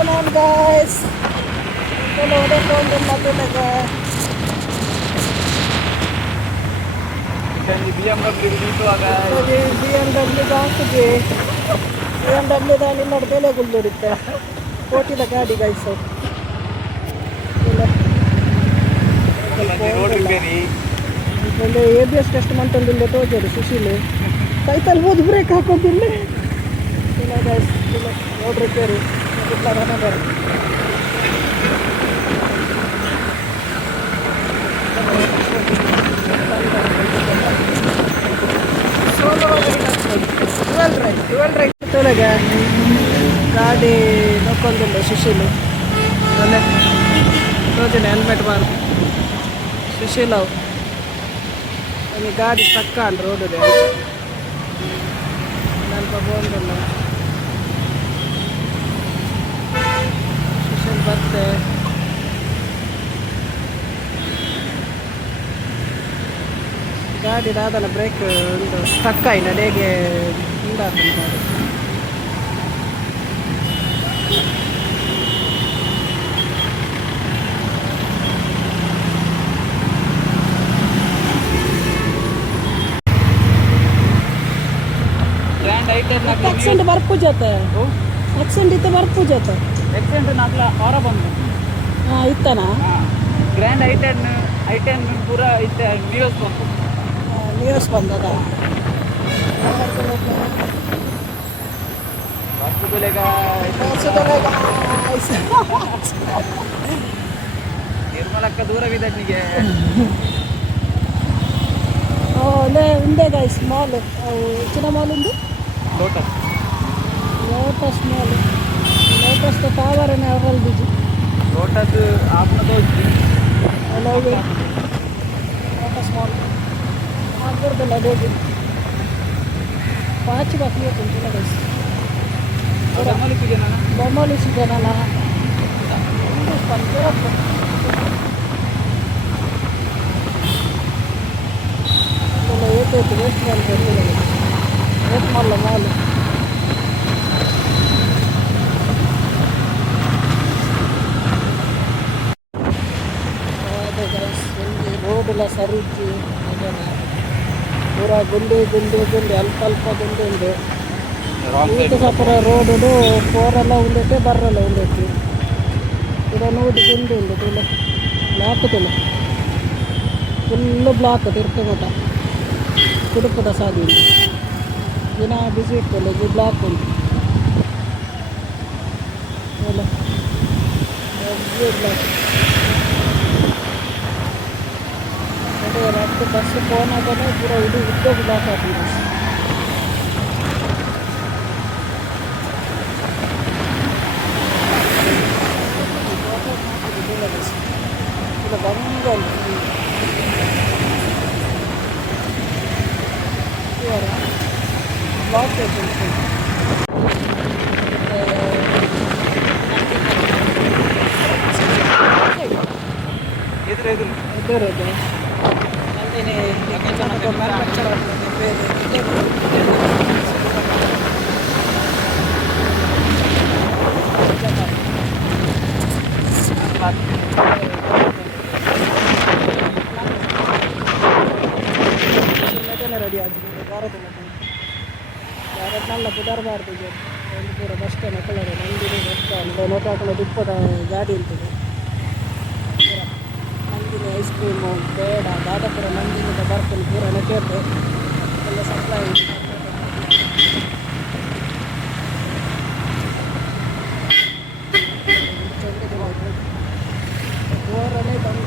perjalanan guys. Kalau udah konten lagi naga. Ikan di BMW itu agak. Jadi BMW ಜಾಸ್ತಿಗೆ BMW ದಾನಿ ನಡೆದಲೇ ಗುಲ್ದೋರಿತ್ತೆ. ಕೋಟಿದ ಗಾಡಿ guys. Road repair. ಒಂದು ABS test ಮಾಡ್ತಂದಿಲ್ಲ ತೋಜರು Sushil. ಕೈತಲ್ಲಿ ಹೋದ್ break ಹಾಕೋದಿಲ್ಲ. ಇಲ್ಲ guys, ಇಲ್ಲ road repair. ಇಟ್ಲ ರನಗರ್. Twelve right ತೊಳಗೆ ಗಾಡಿ ನೋಡ್ಕೊಂಡಿಲ್ಲ ಸುಶೀಲ್ ಅಲ್ಲೇ ತೋಜನೆ ಹೆಲ್ಮೆಟ್ ಬಾರ್ದು ಸುಶೀಲ್ ಅವು ಅಲ್ಲಿ ಗಾಡಿ ತಕ್ಕ ಅಂತ ರೋಡಿದೆ ಸ್ವಲ್ಪ ಬೋಂದಿಲ್ಲ ಸುಶೀಲ್ ಬತ್ತೆ ಗಾಡಿ ದಾದನ ಬ್ರೇಕ್ ಒಂದು ಸ್ಟಕ್ ಆಯ್ತು ನಡೆಗೆ ಹಿಂದಾಗ್ತದೆ ಗಾಡಿ ಆಕ್ಸಿಡೆಂಟ್ ಬರ್ಪೂಜತೆ ಆಕ್ಸಿಡೆಂಟ್ ಇತ್ತು ಬರ್ಪೂಜತೆ ಆಕ್ಸಿಡೆಂಟ್ ನಾಲ್ಕು ಹೊರ ಬಂದು ಹಾಂ ಇತ್ತನಾ ಗ್ರ್ಯಾಂಡ್ ಐಟೆನ್ ಪೂರ ಇತ್ತೆ ನ್ಯೂಸ್ ಬಂತು ನ್ಯೂಸ್ ಬಂದದ ನಿರ್ಮಲಕ್ಕ ದೂರವಿದೆ ನಿಮಗೆ ಅಲ್ಲೇ ఉండే ಗೈಸ್ ಮಾಲ್ చిన్న మాల్ ఉంది ಲೋಟಸ್ ಮಾಲ್ ಲೋಟಸ್ तो टावर है अवल दीजिए ಲೋಟಸ್ आपने तो हेलो लोटस मॉल मार्केट लगेगी 5 बाकी है तुम गाइस बొమ్మలు సిద్ధనా పంచర वेस्ट माल माल रोड ಎಲ್ಲ ಸರಿ ಪೂರಾ ಗುಂಡಿ ಅಲ್ಪ ಗುಂಡಿ ಉಂಡು ಊಟ ಸಪರ ರೋಡ್ ಫೋರೆಲ್ಲ ಉಂಡೈತೆ ಬರ್ರೆಲ್ಲ ಉಂಡೈತಿ ಪೂರ ನೋಡಿ ಗುಂಡಿ ಉಂಡು ತುಲ ಬ್ಲಾಕ್ ತುಲ ಫುಲ್ಲು ಬ್ಲಾಕ್ ತಿರ್ತು ಮಠ ಕುಡುಪದ ಸಾದಿ ದಿನ ಬಿಸಿ ಇರ್ತಲ್ಲ ಇದು ಬ್ಲಾಕ್ ಉಂಟು ಎಲ್ಲ ಬ್ಲಾಕ್ ಅದೇ ರಾತ್ರಿ ಬಸ್ ಫೋನ್ ಆಗೋಣ ಪೂರ ಇದು ಉದ್ದ ಬ್ಲಾಕ್ ಆಗ್ತದೆ ಇಲ್ಲ ಬಂಗಲ್ ಬ್ಲಾಕ್ ಎದುರದು ಅಲ್ಲೇ ಮ್ಯಾನುಫ್ಯಾಕ್ಚರ್ ಆಗ್ತದೆ ಬೇರೆ ರೆಡಿ ಆಗಿದೆ ಭಾರತದ ಭಾರತನಲ್ಲ ಕುದರ್ಬಾರ್ದು ಒಂದು ಪೂರ ಬಸ್ ಸ್ಟ್ಯಾಂಡ್ ಹಾಕೊಳ್ಳೋದು ನಂದಿನಿ ಬಸ್ ಅಂತ ನೋಟ್ ಹಾಕೊಳ್ಳೋದು ಇಪ್ಪದ ಗಾಡಿ ಇರ್ತದೆ ನಂದಿನಿ ಐಸ್ ಕ್ರೀಮು ಬೇಡ ದಾದಾಪುರ ನಂದಿನಿಂದ ಬರ್ಕೊಂಡು ಪೂರ ನೆಟ್ಟೆದ್ದು ಎಲ್ಲ ಸಪ್ಲೈ ಬೋರನೇ ಬಂದ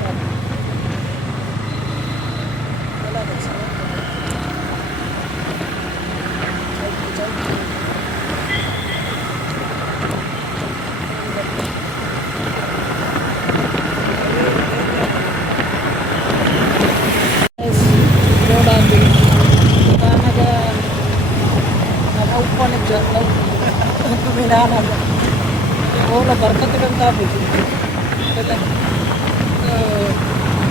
ఓలా బర్కత్ కాదు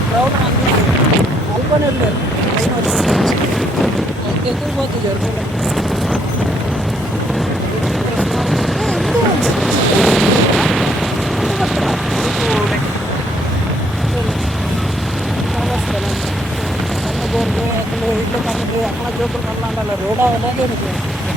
క్రౌడ్ మంది అల్పనే ఉన్నారు ఎక్కువ పోతుంది జరుగుతుంది ada nih guys.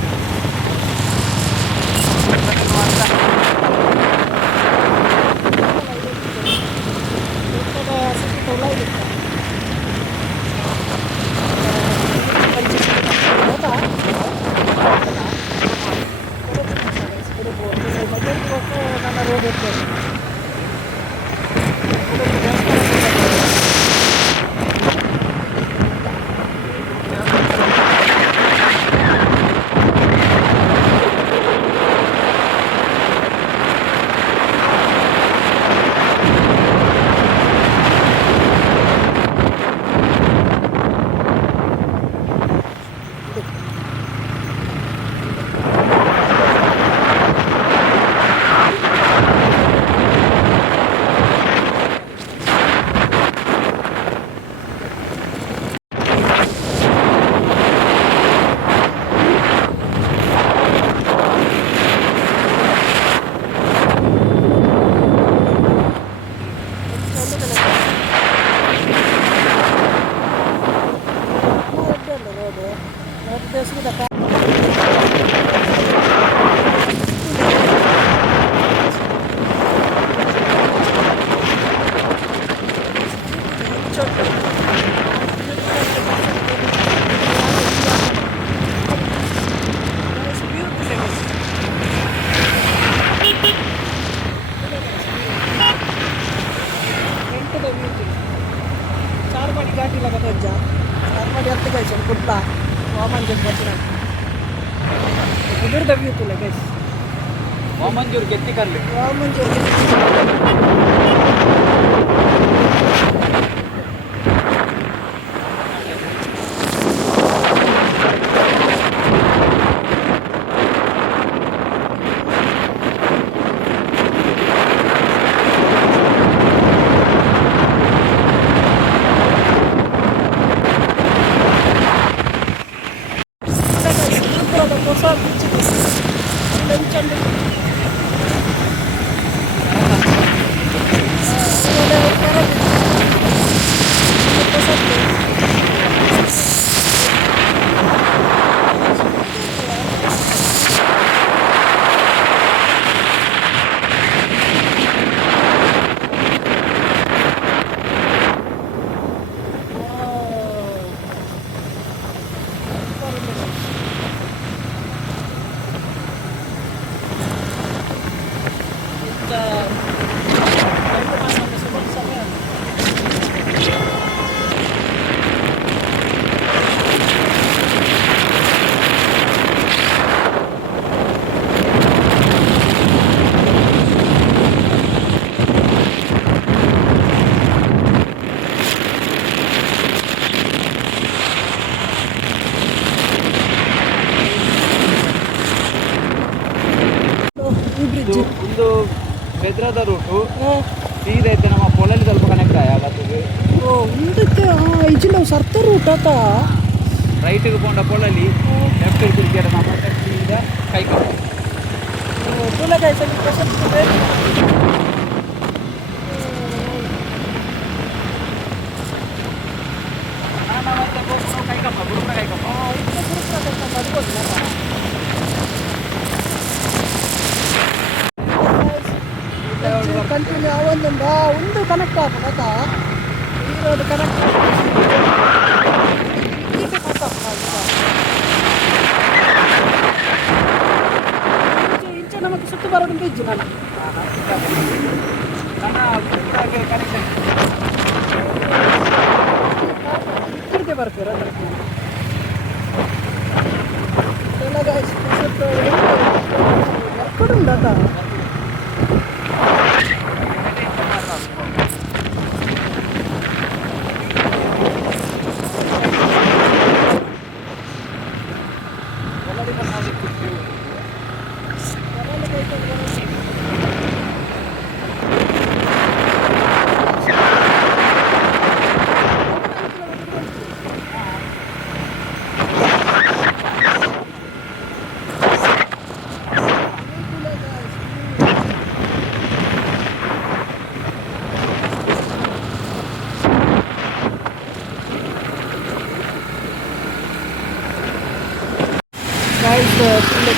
वामनजूर कितनी कर ले ಒಂದು ಬೆದ್ರದ ರೂಟು ಸೀದಾ ಐತೆ ನಮ್ಮ ಪೊಲಲ್ಲಿ ಸ್ವಲ್ಪ ಕನೆಕ್ಟ್ ಆಗತ್ತದೆ ಮುಂದಕ್ಕೆ ಇಜಿಲ್ಲ ಸರ್ತ ರೂಟ್ ಆತ ರೈಟ್ಗೆ ಪೋಂಡ ಪೊಲಲ್ಲಿ ಲೆಫ್ಟ್ ತಿರುಗಿದ ನಮ್ಮ ಸೀದಾ ಕೈಕಪ್ಪ तुला काय सांगितलं कसं ಕೈಕಪ್ಪ ಗುರುಪ್ರ ಕೈಕಪ್ಪ ಕಂಟಿನ್ಯೂ ಅವೊಂದೊಂದು ಒಂದು ಕನೆಕ್ಟ್ ಆಗ್ತದೆ ಆಯ್ತಾ ಈ ರೋಡ್ ಕನೆಕ್ಟ್ ಇಂಚೆ ನಮಗೆ ಸುತ್ತು ಬರೋದು ಇಜ್ಜು ನಾನು ಕನೆಕ್ಷನ್ ಇಕ್ಕಡಿಗೆ ಬರ್ತೀರ ఎక్కడుందట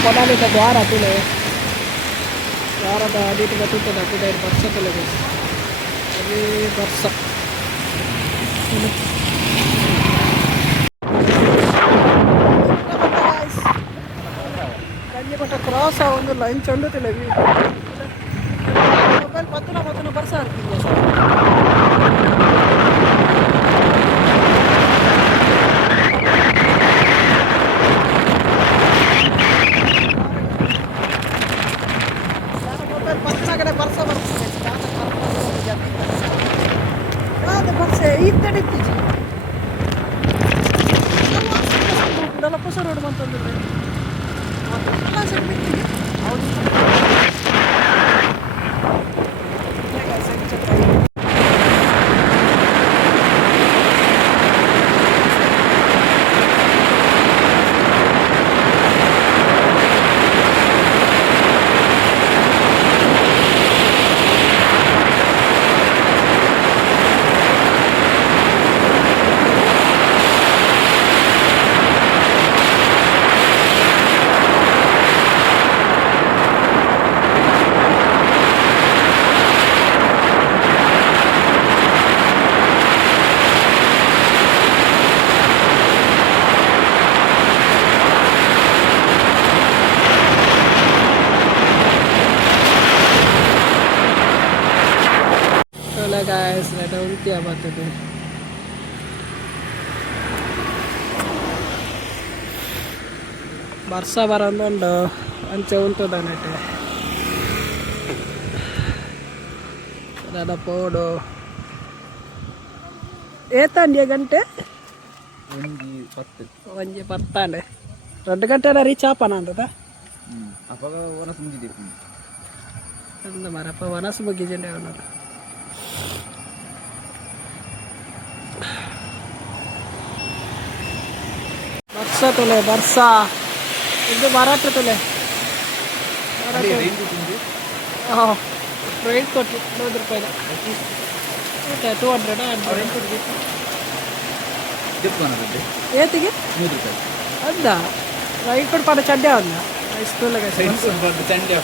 ಕೊಡಲಿ ದ್ವಾರ ತುಲೆ ದ್ವಾರದ ಅಡಿಟ್ ಬರ್ತದೆ ಅದೇ ಬರ್ಸ ತುಲೆ ಅದೇ ಬರ್ಸ ಗಂಜಿ ಮಟ್ಟ ಕ್ರಾಸ್ ಒಂದು ಲಂಚ್ ಉಂಡುತ್ತಿಲ್ಲ ಮೊಬೈಲ್ ಪತ್ತನ ಬರ್ಸ ಆಗ್ತಿಲ್ಲ ಸರ್ ಹೊಸ ರೋಡ್ ಬಂತಂದ್ರೆ guys, ada ulti apa tuh? Barsa barandondo, ance untuk dan itu. Ada podo. Etan dia gante? Wanji pattan deh. 2 ಗಂಟೆ ರೀಚ್ ಆಪನ ಅಂತ ಅವಾಗ ವನಸ್ ಮುಗಿದಿತ್ತು ಅಂದ ಮಾರಪ್ಪ ವನಸ್ ಮುಗಿಜೆಂಡೆ ಅವನು ಬರ್ಸ ತುಲೆ ಬರ್ಸ ಇದು ಮಾರಾಟ ತುಲೆ ಹಾಂ ರೈಟ್ ಕೊಟ್ಟು 100 ರೂಪಾಯಿ ಓಕೆ 200 ಏತಿಗೆ 100 ರೂಪಾಯಿ ಅಂದ ರೈಟ್ ಕೊಟ್ಟು ಪಡ ಚಡ್ಡೆ ಅವನ್ನ ಇಷ್ಟು ಚಂಡೆ